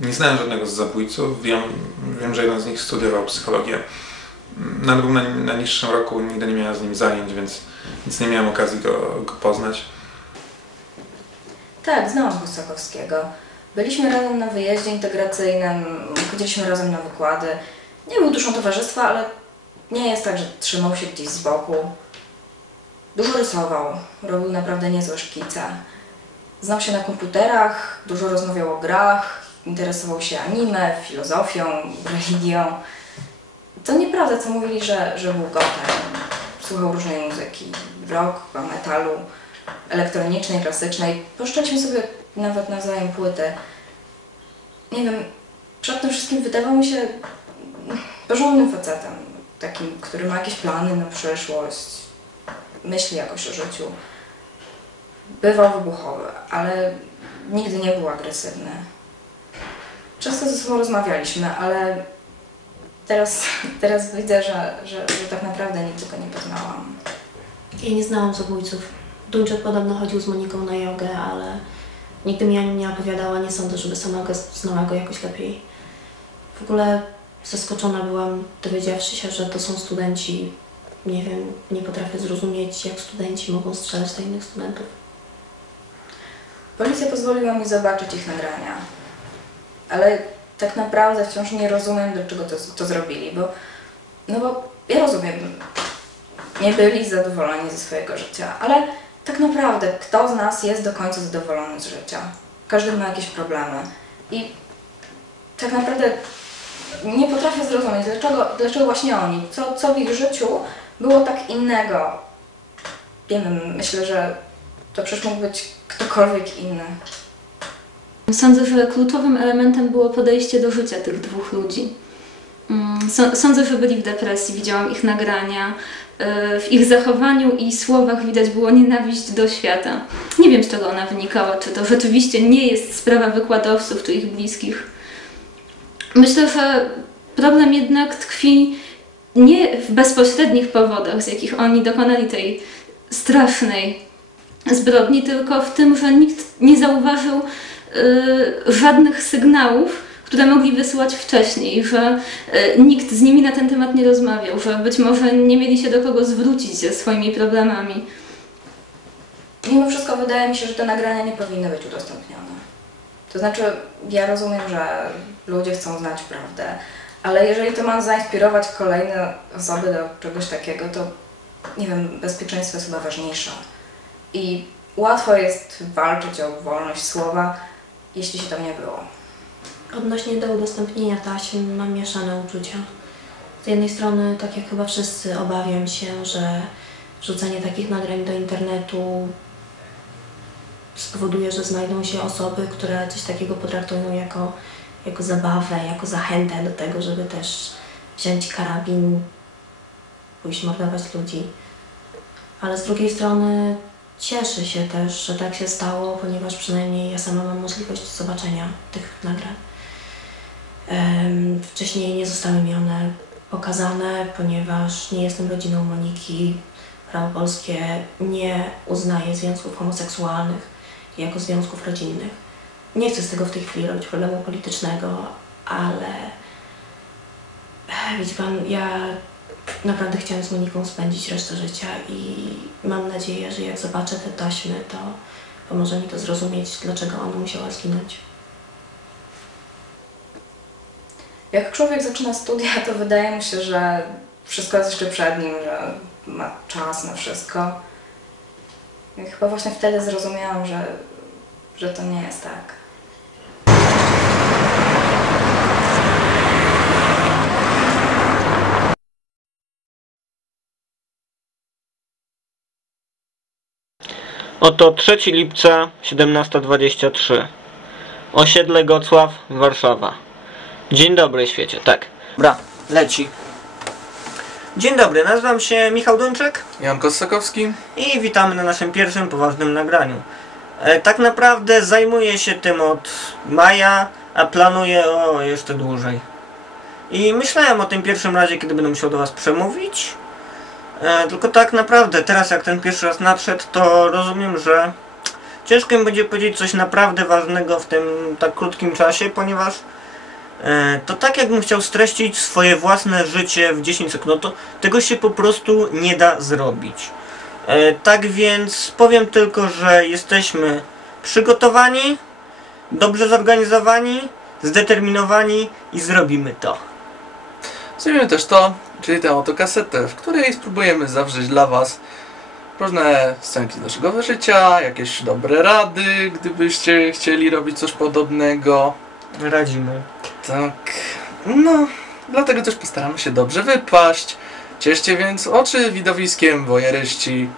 Nie znałem żadnego z zabójców. Wiem, że jeden z nich studiował psychologię. Nawet był na niższym roku, nigdy nie miałem z nim zajęć, więc nie miałem okazji go poznać. Tak, znałam Kosakowskiego. Byliśmy razem na wyjeździe integracyjnym, chodziliśmy razem na wykłady. Nie był duszą towarzystwa, ale nie jest tak, że trzymał się gdzieś z boku. Dużo rysował, robił naprawdę niezłe szkice. Znał się na komputerach, dużo rozmawiał o grach, interesował się anime, filozofią, religią. To nieprawda, co mówili, że był gotem. Słuchał różnej muzyki, rock, metalu, elektronicznej, klasycznej. Pożyczaliśmy sobie nawet nawzajem płyty. Nie wiem, przed tym wszystkim wydawał mi się porządnym facetem. Takim, który ma jakieś plany na przyszłość, myśli jakoś o życiu. Bywał wybuchowy, ale nigdy nie był agresywny. Często ze sobą rozmawialiśmy, ale teraz widzę, że tak naprawdę nigdy go nie poznałam. Ja nie znałam zabójców. Duńczyk podobno chodził z Moniką na jogę, ale nigdy mi o nim nie opowiadała. Nie sądzę, żeby sama znała go jakoś lepiej. W ogóle zaskoczona byłam, dowiedziawszy się, że to są studenci. Nie wiem, nie potrafię zrozumieć, jak studenci mogą strzelać do innych studentów. Policja pozwoliła mi zobaczyć ich nagrania, ale tak naprawdę wciąż nie rozumiem, dlaczego to zrobili, bo ja rozumiem, nie byli zadowoleni ze swojego życia, ale tak naprawdę kto z nas jest do końca zadowolony z życia? Każdy ma jakieś problemy i tak naprawdę nie potrafię zrozumieć, dlaczego właśnie oni, co w ich życiu było tak innego. Nie wiem, myślę, że to przecież mógł być ktokolwiek inny. Sądzę, że kluczowym elementem było podejście do życia tych dwóch ludzi. Sądzę, że byli w depresji, widziałam ich nagrania. W ich zachowaniu i słowach widać było nienawiść do świata. Nie wiem, z czego ona wynikała, czy to rzeczywiście nie jest sprawa wykładowców, czy ich bliskich. Myślę, że problem jednak tkwi nie w bezpośrednich powodach, z jakich oni dokonali tej strasznej zbrodni, tylko w tym, że nikt nie zauważył żadnych sygnałów, które mogli wysyłać wcześniej, że nikt z nimi na ten temat nie rozmawiał, że być może nie mieli się do kogo zwrócić ze swoimi problemami. Mimo wszystko wydaje mi się, że te nagrania nie powinny być udostępnione. To znaczy, ja rozumiem, że ludzie chcą znać prawdę, ale jeżeli to ma zainspirować kolejne osoby do czegoś takiego, to nie wiem, bezpieczeństwo jest chyba ważniejsze. I łatwo jest walczyć o wolność słowa, jeśli się tam nie było. Odnośnie do udostępnienia taśm mam mieszane uczucia. Z jednej strony, tak jak chyba wszyscy, obawiam się, że wrzucenie takich nagrań do internetu spowoduje, że znajdą się osoby, które coś takiego potraktują jako zabawę, jako zachętę do tego, żeby też wziąć karabin, pójść mordować ludzi. Ale z drugiej strony cieszę się też, że tak się stało, ponieważ przynajmniej ja sama mam możliwość zobaczenia tych nagrań. Wcześniej nie zostały mi one pokazane, ponieważ nie jestem rodziną Moniki. Prawo polskie nie uznaje związków homoseksualnych jako związków rodzinnych. Nie chcę z tego w tej chwili robić problemu politycznego, ale widzi pan, ja naprawdę chciałam z Moniką spędzić resztę życia i mam nadzieję, że jak zobaczę te taśmy, to pomoże mi to zrozumieć, dlaczego ona musiała zginąć. Jak człowiek zaczyna studia, to wydaje mi się, że wszystko jest jeszcze przed nim, że ma czas na wszystko. I chyba właśnie wtedy zrozumiałam, że to nie jest tak. Oto 3 lipca 17:23. Osiedle Gocław, Warszawa. Dzień dobry świecie, tak. Dobra, leci. Dzień dobry, nazywam się Michał Duńczyk. Jan Kosakowski. I witamy na naszym pierwszym poważnym nagraniu. Tak naprawdę zajmuję się tym od maja, a planuję jeszcze dłużej. I myślałem o tym pierwszym razie, kiedy będę musiał do was przemówić. Tylko tak naprawdę teraz, jak ten pierwszy raz nadszedł, to rozumiem, że ciężko mi będzie powiedzieć coś naprawdę ważnego w tym tak krótkim czasie, ponieważ to tak jakbym chciał streścić swoje własne życie w 10 sekund, no to tego się po prostu nie da zrobić. Tak więc powiem tylko, że jesteśmy przygotowani, dobrze zorganizowani, zdeterminowani i zrobimy to. Zrobimy też to, czyli tę oto kasetę, w której spróbujemy zawrzeć dla Was różne scenki z naszego życia, jakieś dobre rady, gdybyście chcieli robić coś podobnego. Radzimy. Tak, no, dlatego też postaramy się dobrze wypaść. Cieszcie więc oczy widowiskiem, wojeryści.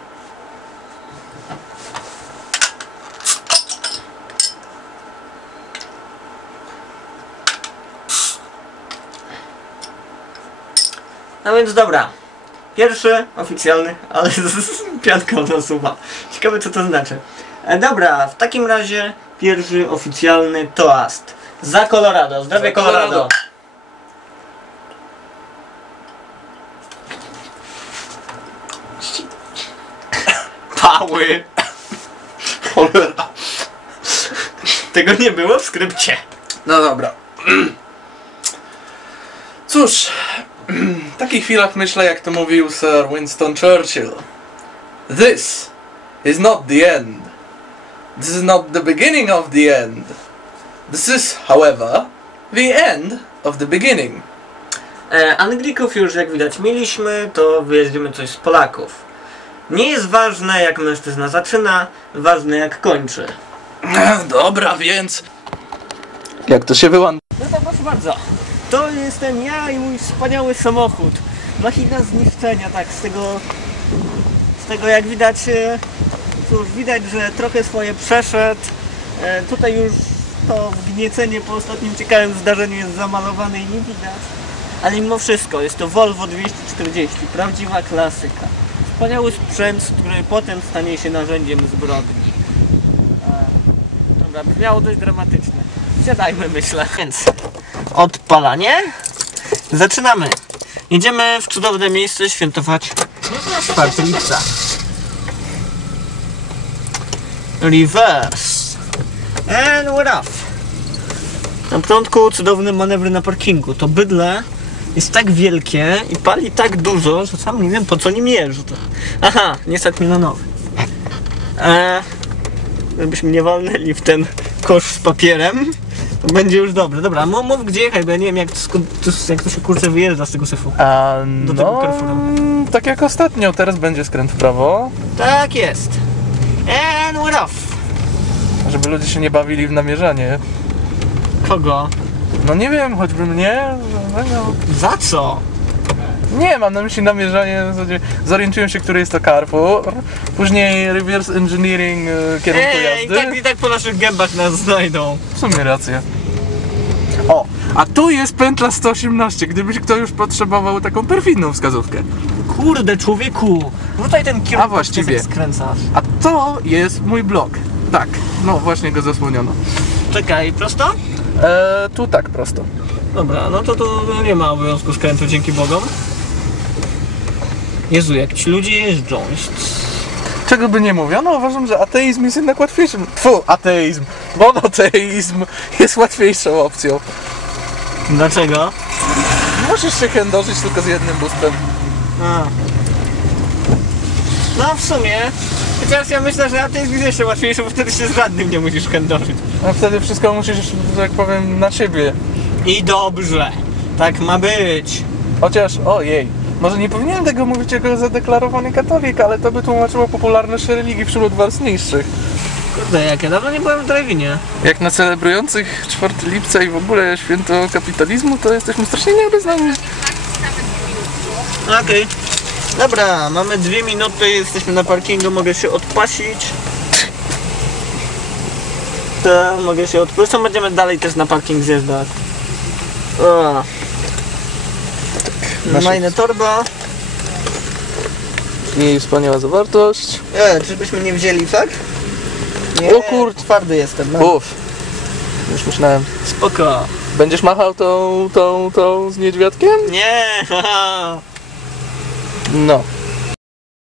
No więc dobra. Pierwszy oficjalny, ale z pianką nasuwa. Ciekawe co to znaczy. Dobra, w takim razie pierwszy oficjalny toast. Za Colorado. Zdrowie Za Colorado. Colorado. Pały. Cholera. Tego nie było w skrypcie. No dobra. Cóż, w takich chwilach myślę, jak to mówił Sir Winston Churchill. This is not the end. This is not the beginning of the end. This is, however, the end of the beginning. Anglików już jak widać mieliśmy, to wyjeździmy coś z Polaków. Nie jest ważne jak mężczyzna zaczyna, ważne jak kończy. Dobra, więc... Jak to się wyłączy? No to proszę bardzo. To jestem ja i mój wspaniały samochód. Machina zniszczenia, tak, z tego jak widać, cóż, widać, że trochę swoje przeszedł. Tutaj już to wgniecenie po ostatnim ciekawym zdarzeniu jest zamalowane i nie widać. Ale mimo wszystko, jest to Volvo 240, prawdziwa klasyka. Wspaniały sprzęt, który potem stanie się narzędziem zbrodni. Dobra, brzmiało dość dramatycznie. Siadajmy, myślę. Więc odpalanie. Zaczynamy. Jedziemy w cudowne miejsce świętować 4 lipca. Reverse. And we're off. Na początku cudowny manewr na parkingu. To bydle jest tak wielkie i pali tak dużo, że sam nie wiem po co nim jeżdżę. Aha, nie stać mi na nowy. Żebyśmy nie walnęli w ten kosz z papierem. To będzie już dobre. Dobra, mów gdzie jechać, bo ja nie wiem jak to się kurczę wyjeżdża z tego syfu. Do tego Carrefoura. Tak jak ostatnio, teraz będzie skręt w prawo. Tak jest. And we're off. Żeby ludzie się nie bawili w namierzanie. Kogo? No nie wiem, choćby mnie. No. Za co? Nie, mam na myśli namierzanie, w zasadzie zorientują się, który jest to Carrefour. Później reverse engineering kierunku jazdy. I tak po naszych gębach nas znajdą. W sumie rację. O, a tu jest pętla 118, gdybyś ktoś już potrzebował taką perfidną wskazówkę. Kurde człowieku, tutaj ten kierunek A właściwie. skręcasz. A to jest mój blog. Tak, no właśnie go zasłoniono. Czekaj, prosto? Tu tak, prosto. Dobra, no to tu nie ma obowiązku skrętu, dzięki Bogom. Jezu, jak ci ludzie jeżdżą. Czego by nie mówiono, uważam, że ateizm jest jednak łatwiejszym. Ateizm. Monoteizm jest łatwiejszą opcją. Dlaczego? Musisz się chędożyć tylko z jednym boostem. No w sumie, chociaż ja myślę, że ateizm jest jeszcze łatwiejszy, bo wtedy się z żadnym nie musisz chędożyć. A wtedy wszystko musisz, że tak powiem, na siebie. I dobrze, tak ma być. Chociaż, ojej, może nie powinienem tego mówić jako zadeklarowany katolik, ale to by tłumaczyło popularność religii wśród warstw niższych. Kurde, jak ja dawno nie byłem w drive-inie. Jak na celebrujących 4 lipca i w ogóle święto kapitalizmu, to jesteśmy strasznie nieobeznani. Okej. Dobra, mamy 2 minuty, jesteśmy na parkingu, mogę się odpasić. Tak, mogę się odpasić. Zresztą będziemy dalej też na parking zjeżdżać. Majna torba. I wspaniała zawartość. Czyżbyśmy nie wzięli, tak? Nie, O kur... twardy jestem, no. Uff. Już myślałem. Spoko. Będziesz machał tą z niedźwiadkiem? Nie, No.